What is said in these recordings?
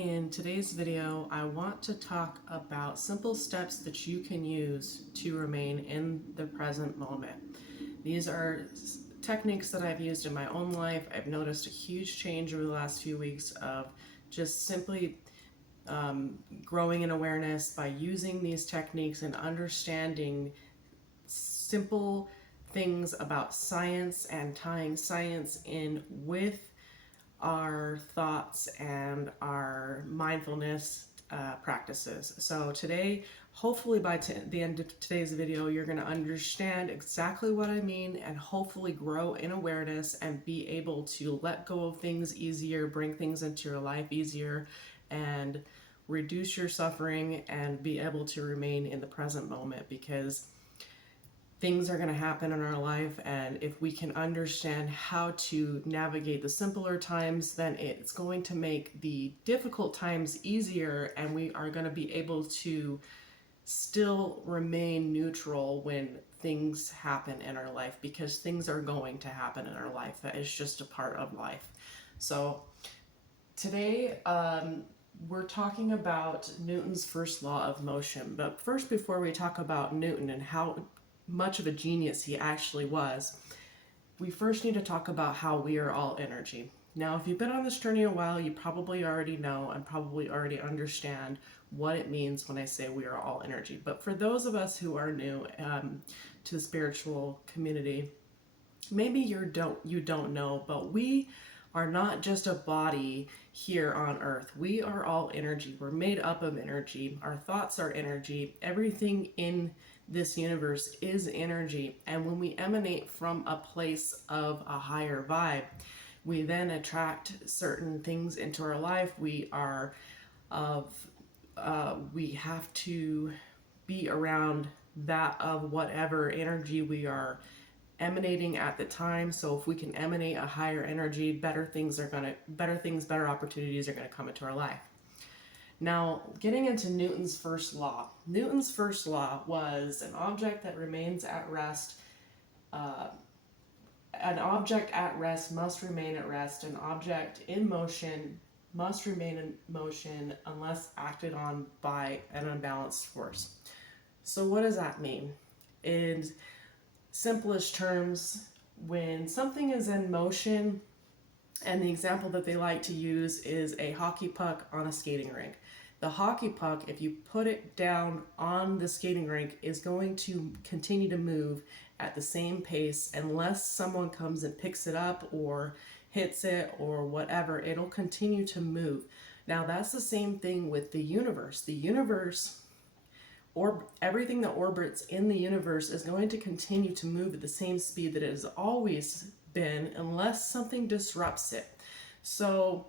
In today's video, I want to talk about simple steps that you can use to remain in the present moment. These are techniques that I've used in my own life. I've noticed a huge change over the last few weeks of just simply growing in awareness by using these techniques and understanding simple things about science and tying science in with our thoughts and our mindfulness practices. So today, hopefully by the end of today's video, you're going to understand exactly what I mean and hopefully grow in awareness and be able to let go of things easier, bring things into your life easier, and reduce your suffering and be able to remain in the present moment, because things are going to happen in our life, and if we can understand how to navigate the simpler times, then it's going to make the difficult times easier, and we are going to be able to still remain neutral when things happen in our life, because things are going to happen in our life. That is just a part of life. So today we're talking about Newton's first law of motion. But first, before we talk about Newton and how much of a genius he actually was, we first need to talk about how we are all energy. Now, if you've been on this journey a while, you probably already know and probably already understand what it means when I say we are all energy. But for those of us who are new to the spiritual community, maybe you don't know, but we are not just a body here on earth. We are all energy. We're made up of energy. Our thoughts are energy. Everything in this universe is energy. And when we emanate from a place of a higher vibe, we then attract certain things into our life. We have to be around that of whatever energy we are emanating at the time. So if we can emanate a higher energy, better opportunities are going to come into our life. Now, getting into Newton's first law. Newton's first law was an object that remains at rest. An object at rest must remain at rest. An object in motion must remain in motion unless acted on by an unbalanced force. So what does that mean? In simplest terms, when something is in motion, and the example that they like to use is a hockey puck on a skating rink. The hockey puck, if you put it down on the skating rink, is going to continue to move at the same pace unless someone comes and picks it up or hits it or whatever. It'll continue to move. Now, that's the same thing with the universe. The universe, or everything that orbits in the universe, is going to continue to move at the same speed that it has always been unless something disrupts it. So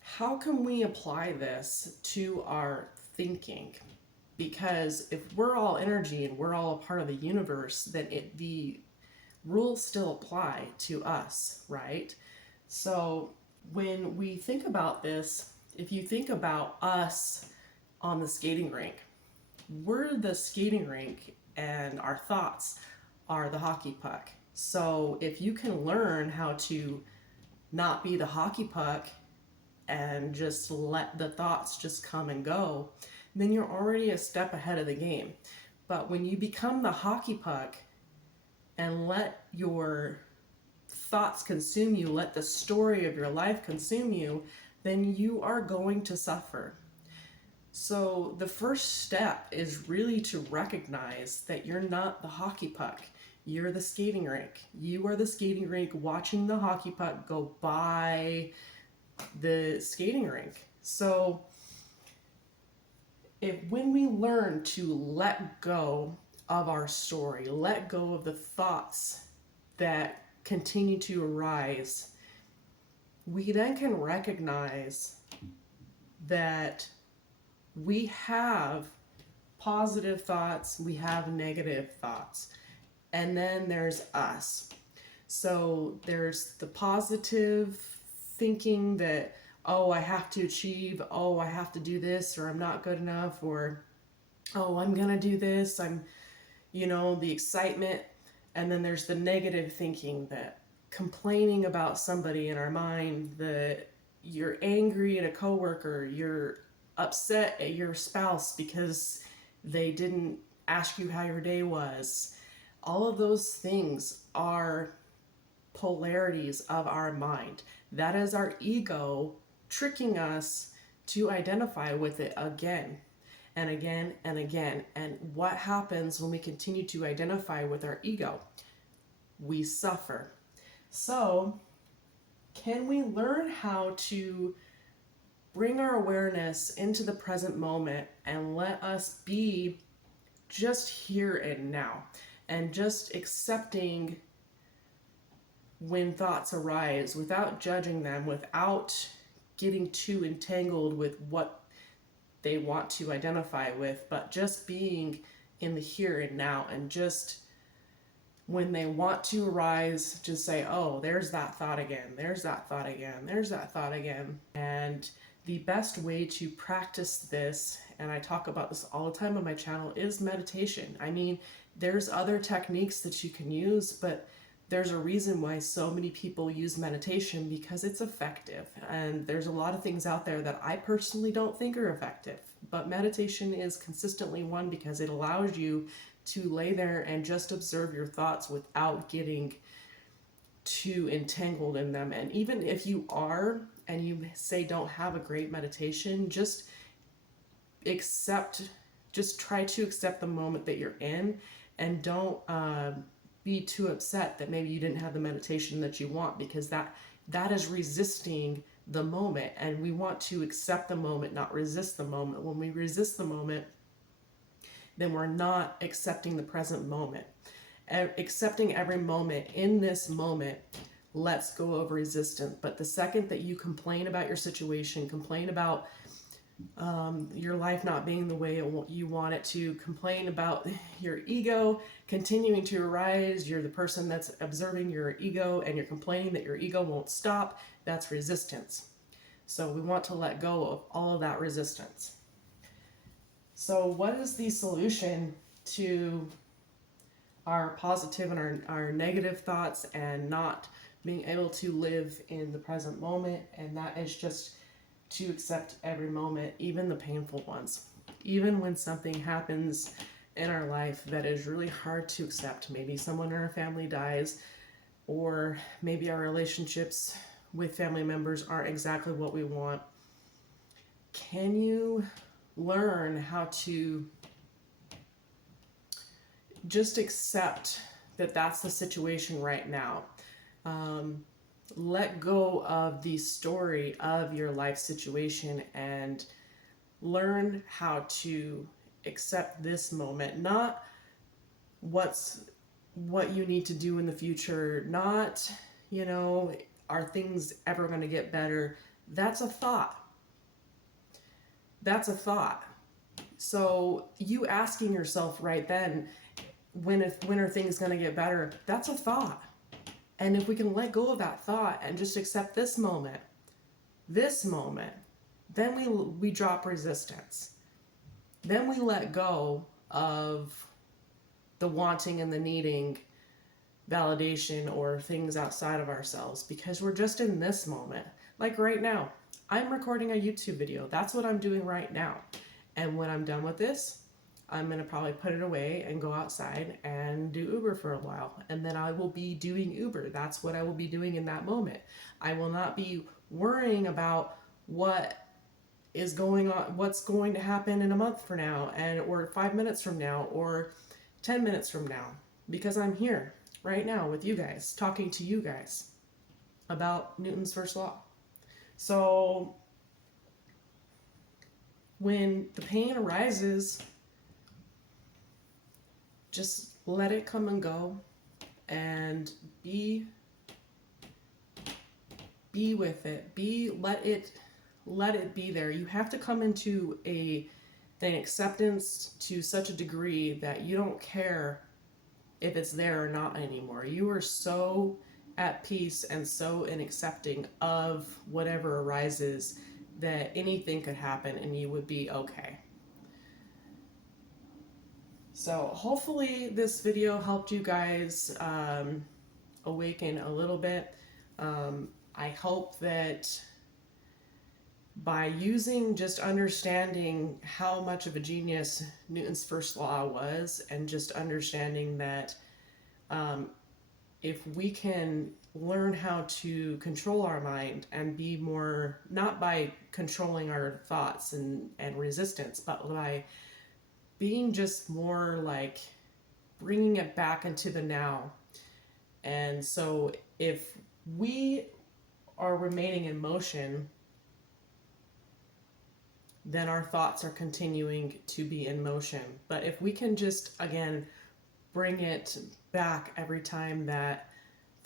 how can we apply this to our thinking? Because if we're all energy and we're all a part of the universe, then the rules still apply to us, right? So when we think about this, if you think about us on the skating rink, we're the skating rink and our thoughts are the hockey puck. So if you can learn how to not be the hockey puck and just let the thoughts just come and go, then you're already a step ahead of the game. But when you become the hockey puck and let your thoughts consume you, let the story of your life consume you, then you are going to suffer. So the first step is really to recognize that you're not the hockey puck. You're the skating rink. You are the skating rink watching the hockey puck go by the skating rink. So when we learn to let go of our story, let go of the thoughts that continue to arise, we then can recognize that we have positive thoughts, we have negative thoughts, and then there's us. So there's the positive thinking that, oh, I have to achieve, oh, I have to do this, or I'm not good enough, or, oh, I'm gonna do this, the excitement. And then there's the negative thinking, that complaining about somebody in our mind, that you're angry at a coworker, you're upset at your spouse because they didn't ask you how your day was. All of those things are polarities of our mind. That is our ego tricking us to identify with it again and again and again. And what happens when we continue to identify with our ego? We suffer. So, can we learn how to bring our awareness into the present moment and let us be just here and now, and just accepting when thoughts arise without judging them, without getting too entangled with what they want to identify with, but just being in the here and now, and just when they want to arise, just say, oh, there's that thought again, there's that thought again, there's that thought again. And the best way to practice this, and I talk about this all the time on my channel, is meditation. I mean, there's other techniques that you can use, but there's a reason why so many people use meditation, because it's effective. And there's a lot of things out there that I personally don't think are effective, but meditation is consistently one, because it allows you to lay there and just observe your thoughts without getting too entangled in them. And even if you are, and you say don't have a great meditation, just try to accept the moment that you're in, and don't be too upset that maybe you didn't have the meditation that you want, because that is resisting the moment. And we want to accept the moment, not resist the moment. When we resist the moment, then we're not accepting the present moment. Accepting every moment in this moment lets go of resistance. But the second that you complain about your situation, complain about your life not being the way you want it to, complain about your ego continuing to arise, you're the person that's observing your ego, and you're complaining that your ego won't stop, that's resistance. So we want to let go of all of that resistance. So what is the solution to our positive and our negative thoughts, and not being able to live in the present moment? And that is just to accept every moment, even the painful ones. Even when something happens in our life that is really hard to accept, maybe someone in our family dies, or maybe our relationships with family members aren't exactly what we want. Can you learn how to just accept that that's the situation right now? Let go of the story of your life situation and learn how to accept this moment, not what you need to do in the future, not, are things ever going to get better? That's a thought. That's a thought. So you asking yourself right then, when are things going to get better? That's a thought. And if we can let go of that thought and just accept this moment, then we drop resistance. Then we let go of the wanting and the needing validation or things outside of ourselves, because we're just in this moment. Like right now, I'm recording a YouTube video. That's what I'm doing right now. And when I'm done with this, I'm going to probably put it away and go outside and do Uber for a while. And then I will be doing Uber. That's what I will be doing in that moment. I will not be worrying about what is going on, what's going to happen in a month from now, or 5 minutes from now, or 10 minutes from now, because I'm here right now with you guys, talking to you guys about Newton's first law. So when the pain arises, just let it come and go, and be with it. Let it be there. You have to come into an acceptance to such a degree that you don't care if it's there or not anymore. You are so at peace and so in accepting of whatever arises that anything could happen and you would be okay. So hopefully this video helped you guys awaken a little bit. I hope that by using just understanding how much of a genius Newton's first law was, and just understanding that if we can learn how to control our mind and be more, not by controlling our thoughts and resistance, but by being just more like bringing it back into the now. And so if we are remaining in motion, then our thoughts are continuing to be in motion. But if we can just, again, bring it back every time that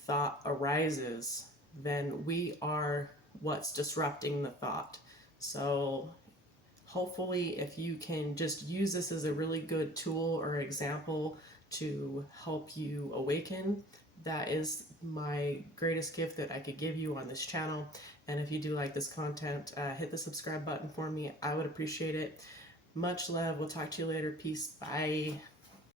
thought arises, then we are what's disrupting the thought. So hopefully, if you can just use this as a really good tool or example to help you awaken, that is my greatest gift that I could give you on this channel. And if you do like this content, hit the subscribe button for me. I would appreciate it. Much love. We'll talk to you later. Peace. Bye.